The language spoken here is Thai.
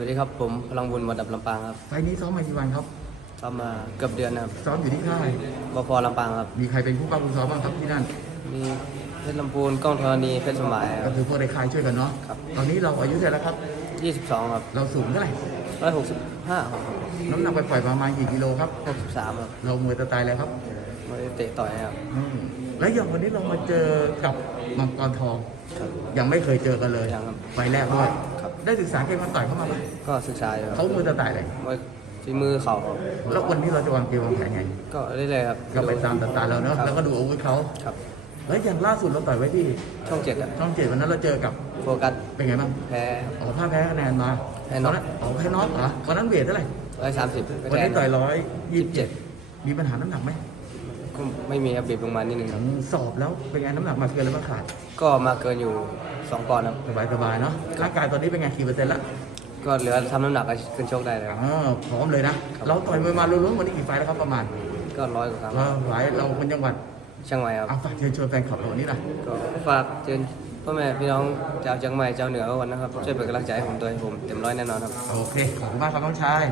วัสดีครับผมพลังบุญมาดับลำปางครับไฟล์นี้ซ้อมมากี่วันครับซ้อมมาเกือบเดือนนะครับซ้อมอยู่ที่ค่ายบพลำปางครับ มีใครเป็นผู้ป้องกันซ้อมบ้างครับที่นั่นมีเพชรลำพูนกล้องธรณีเพชรสมัยคก็รับ คือพวกในค่ายช่วยกันเนาะครับ ตอนนี้เราอายุเท่าไหร่แล้วครับ 22ครับเราสูงเท่าไหร่165ครับน้ำหนักไปปล่อยๆประมาณกี่กิโลครับ 63ครับเรามวยตะตายแล้วครับไม่ได้เตะต่อยครับอืมแล้วอย่างวันนี้เรามาเจอกับมังกรทอง ครับ ยังไม่เคยเจอกันเลยยังครับ ไฟล์แรกด้วยครับ ได้ศึกษาเกมมาต่อยเข้ามาไหมก็ศึกษาอยู่คเขารับมวยตะตายเลยมวยฝีมือเข่าครับแล้ววันนี้เราจะวางเกมวางแผนไงก็เรื่อยๆครับก็ไปตามตะตายเราเนาะครับแล้วก็ดูอาวุธเขาครับแล้วอย่างล่าสุดเราต่อยไว้ที่ช่องเจ็ดครับช่องเจ็ดวันนั้นเราเจอกับโฟกัสเป็นไงบ้างแพ้อ๋อผ้าแพ้คะแนนมาแพ้น็อกวัอ๋อแพ้น็อกเหรอวันนั้นเวทเท่าไหร่130วันนี้ต่อยร้อยยี่สิบ27เจ็ดมีปัญหาน้ำหนักไหมก็ ไม่มีครับบีบลงมานิดนึงครับสอบแล้วเป็นไงน้ำหนักมาเกินหรือมาขาด ก็มาเกินอยู่2ปอนด์ครับสบายสบายๆเนาะร่างกายตอนนี้เป็นไงกี่เปอร์เซ็นต์ละก็เหลือทำน้ำหนักก็ขึ้นชกได้เลยครับอ๋อพร้อมเลยนะ เราต่อยมวยมารวมๆวันนี้กี่ไฟล์แล้วครับประมาณ ก็ร้อยกว่าครั้งเราหลายเราเป็นจังหวัดเชียงใหม่ครับเอาฝากเชิญชวนแฟนคลับเราวันนี้หนะก็ฝากเชิญพ่อแม่พี่น้องชาวเชียงใหม่ชาวเหนือวันนะครับช่วยเป็นกำลังใจให้ผมด้วยผมเต็มร้อยแน่นอนครับ โอเค ขอบคุณมากครับน้องชาย